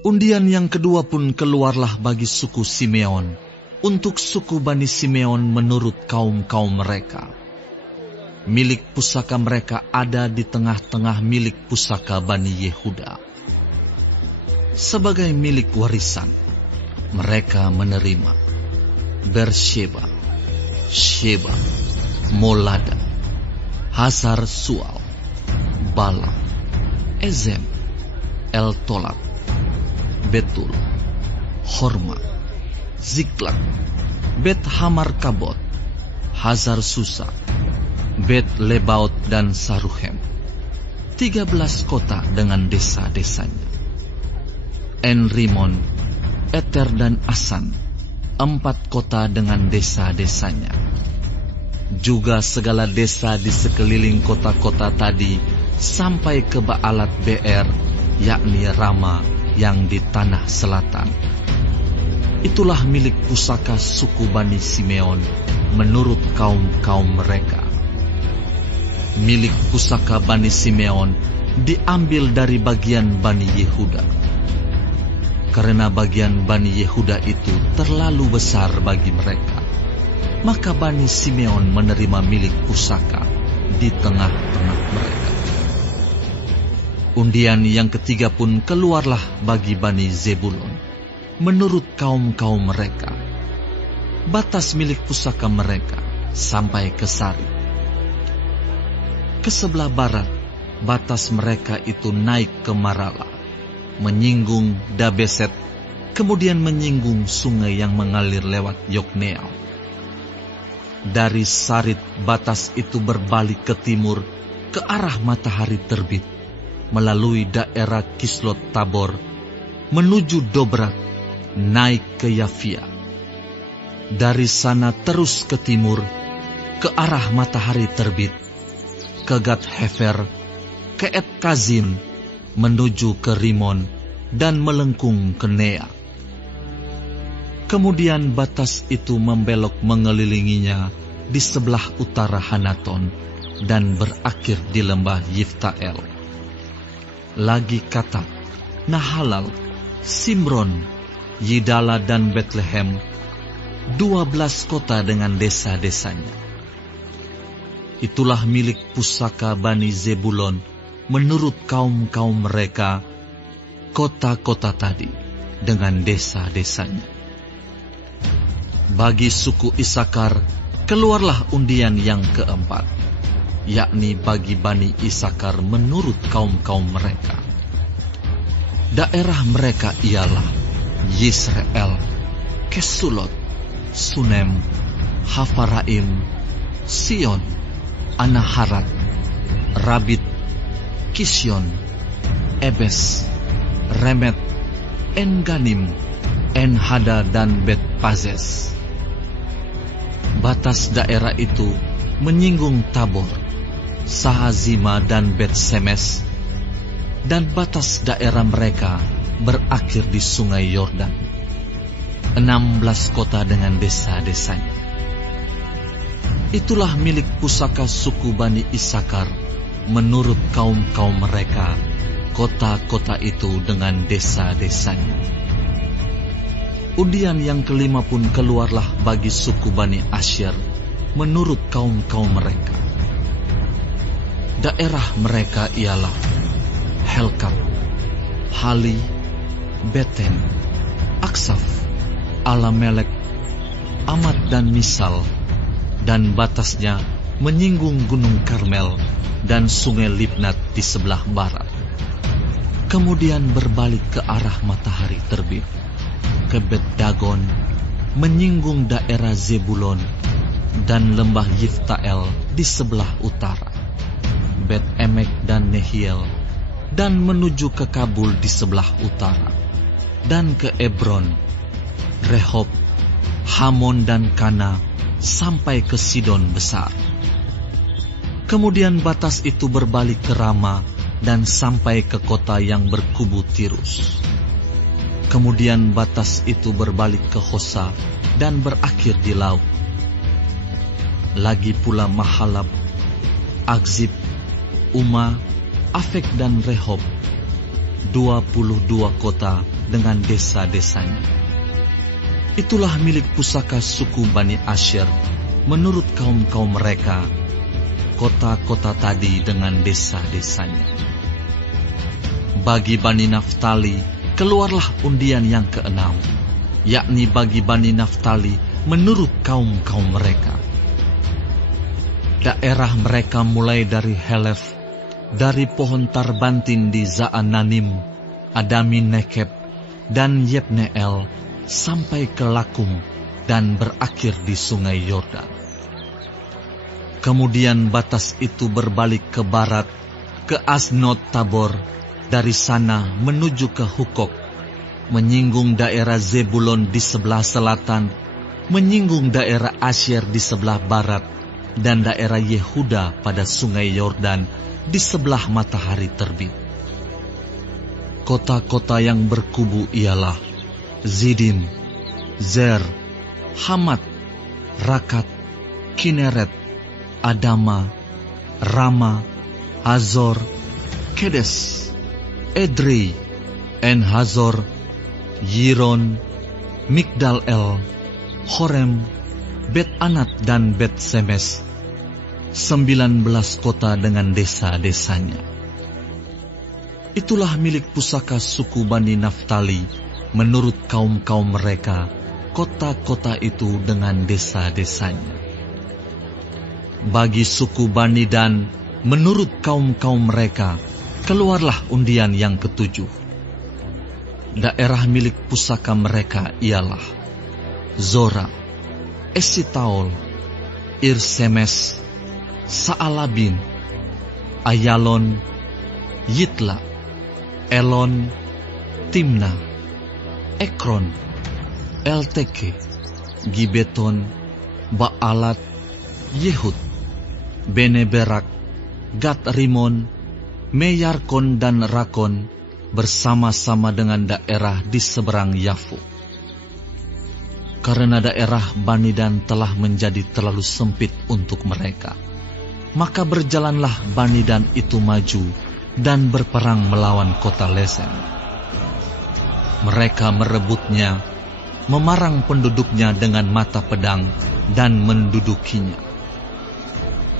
Undian yang kedua pun keluarlah bagi suku Simeon, untuk suku Bani Simeon menurut kaum-kaum mereka. Milik pusaka mereka ada di tengah-tengah milik pusaka Bani Yehuda. Sebagai milik warisan, mereka menerima Bersheba, Sheba, Molada, Hazar Sual, Bala, Ezem, El-Tolat, Betul, Horma, Ziklag, Bet Hamar Kabot, Hazar Susa, Bet Lebaot dan Saruhem, 13 kota dengan desa-desanya. En-Rimon, Eter dan Asan, 4 kota dengan desa-desanya. Juga segala desa di sekeliling kota-kota tadi sampai ke Baalat Beer, yakni Rama yang di tanah selatan. Itulah milik pusaka suku Bani Simeon menurut kaum-kaum mereka. Milik pusaka Bani Simeon diambil dari bagian Bani Yehuda. Karena bagian Bani Yehuda itu terlalu besar bagi mereka, maka Bani Simeon menerima milik pusaka di tengah-tengah mereka. Undian yang ketiga pun keluarlah bagi Bani Zebulon, menurut kaum-kaum mereka. Batas milik pusaka mereka sampai ke Sari. Ke sebelah barat, batas mereka itu naik ke Marala, menyinggung Dabeset, kemudian menyinggung sungai yang mengalir lewat Yokneam. Dari Sarit batas itu berbalik ke timur, ke arah matahari terbit, melalui daerah Kislot Tabor, menuju Dobrat, naik ke Yafia. Dari sana terus ke timur, ke arah matahari terbit, ke Gat Hefer, ke Et Kazim, menuju ke Rimon, dan melengkung ke Nea. Kemudian batas itu membelok mengelilinginya di sebelah utara Hanaton, dan berakhir di lembah Yiftael. Lagi Katak, Nahalal, Simron, Yidala dan Betlehem, 12 kota dengan desa-desanya. Itulah milik pusaka Bani Zebulon menurut kaum-kaum mereka, kota-kota tadi dengan desa-desanya. Bagi suku Isakar keluarlah undian yang keempat, yakni bagi Bani Isakar menurut kaum-kaum mereka. Daerah mereka ialah Yisrael, Kesulot, Sunem, Hafaraim, Sion, Anaharat, Rabit, Kisyon, Ebes, Remet, En-Ganim, En-Hada dan Bet-Pazes. Batas daerah itu menyinggung Tabor, Sahazima dan Bet-Semes, dan batas daerah mereka berakhir di sungai Yordan. 16 kota dengan desa-desanya. Itulah milik pusaka suku Bani Isakar menurut kaum-kaum mereka, kota-kota itu dengan desa-desanya. Undian yang kelima pun keluarlah bagi suku Bani Asyer menurut kaum-kaum mereka. Daerah mereka ialah Helkat, Hali, Beten, Aksaf, Alamelek, Amat dan Misal, dan batasnya menyinggung Gunung Karmel dan sungai Libnat di sebelah barat. Kemudian berbalik ke arah matahari terbit, ke Bet Dagon, menyinggung daerah Zebulon, dan lembah Yiftael di sebelah utara, Bet Emek dan Nehiel, dan menuju ke Kabul di sebelah utara, dan ke Ebron, Rehob, Hamon dan Kana, sampai ke Sidon besar. Kemudian batas itu berbalik ke Rama dan sampai ke kota yang berkubu Tirus. Kemudian batas itu berbalik ke Hosa dan berakhir di laut. Lagi pula Mahalab, Akzib, Uma, Afek dan Rehob, 22 kota dengan desa-desanya. Itulah milik pusaka suku Bani Asyer menurut kaum-kaum mereka, kota-kota tadi dengan desa-desanya. Bagi Bani Naftali, keluarlah undian yang keenam, yakni bagi Bani Naftali menurut kaum-kaum mereka. Daerah mereka mulai dari Helef, dari pohon Tarbantin di Zaananim, Adami Nekeb, dan Yebneel, sampai ke Lakum, dan berakhir di sungai Yordan. Kemudian batas itu berbalik ke barat, ke Asnot Tabor, dari sana menuju ke Hukok, menyinggung daerah Zebulon di sebelah selatan, menyinggung daerah Asyer di sebelah barat, dan daerah Yehuda pada sungai Yordan di sebelah matahari terbit. Kota-kota yang berkubu ialah Zidim, Zer, Hamat, Rakat, Kineret, Adama, Rama, Hazor, Kedes, Edrei, En-Hazor, Yiron, Migdal-El, Horem, Bet-Anat dan Bet-Semes, 19 kota dengan desa-desanya. Itulah milik pusaka suku Bani Naftali menurut kaum-kaum mereka, kota-kota itu dengan desa-desanya. Bagi suku Bani Dan, menurut kaum-kaum mereka, keluarlah undian yang ketujuh. Daerah milik pusaka mereka ialah Zora, Esitaol, Irsemes, Saalabin, Ayalon, Yitla, Elon, Timna, Ekron, Elteke, Gibeton, Baalat, Yehud, Beneberak, Gat Rimon, Meyarkon dan Rakon, bersama-sama dengan daerah di seberang Yafu. Karena daerah Bani Dan telah menjadi terlalu sempit untuk mereka, maka berjalanlah Bani Dan itu maju dan berperang melawan kota Lesem. Mereka merebutnya, memarang penduduknya dengan mata pedang dan mendudukinya.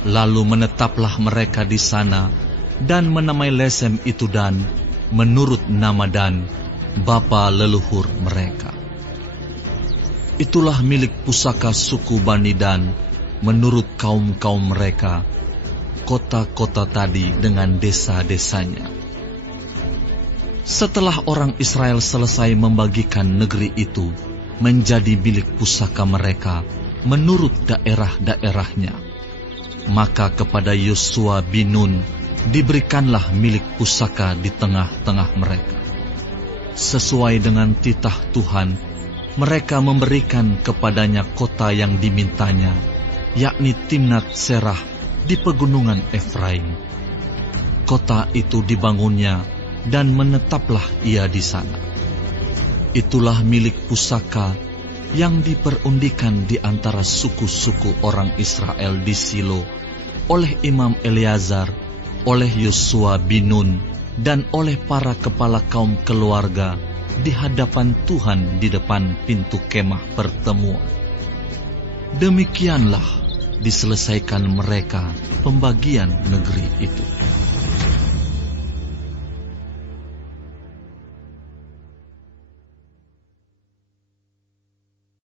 Lalu menetaplah mereka di sana dan menamai Lesem itu Dan menurut nama Dan, bapa leluhur mereka. Itulah milik pusaka suku Bani Dan menurut kaum-kaum mereka, kota-kota tadi dengan desa-desanya. Setelah orang Israel selesai membagikan negeri itu menjadi milik pusaka mereka menurut daerah-daerahnya, maka kepada Yosua bin Nun diberikanlah milik pusaka di tengah-tengah mereka. Sesuai dengan titah Tuhan, mereka memberikan kepadanya kota yang dimintanya, yakni Timnat Serah di pegunungan Efraim. Kota itu dibangunnya dan menetaplah ia di sana. Itulah milik pusaka yang diperundikan di antara suku-suku orang Israel di Silo oleh Imam Eleazar, oleh Yosua bin Nun, dan oleh para kepala kaum keluarga di hadapan Tuhan di depan pintu kemah pertemuan. Demikianlah diselesaikan mereka pembagian negeri itu.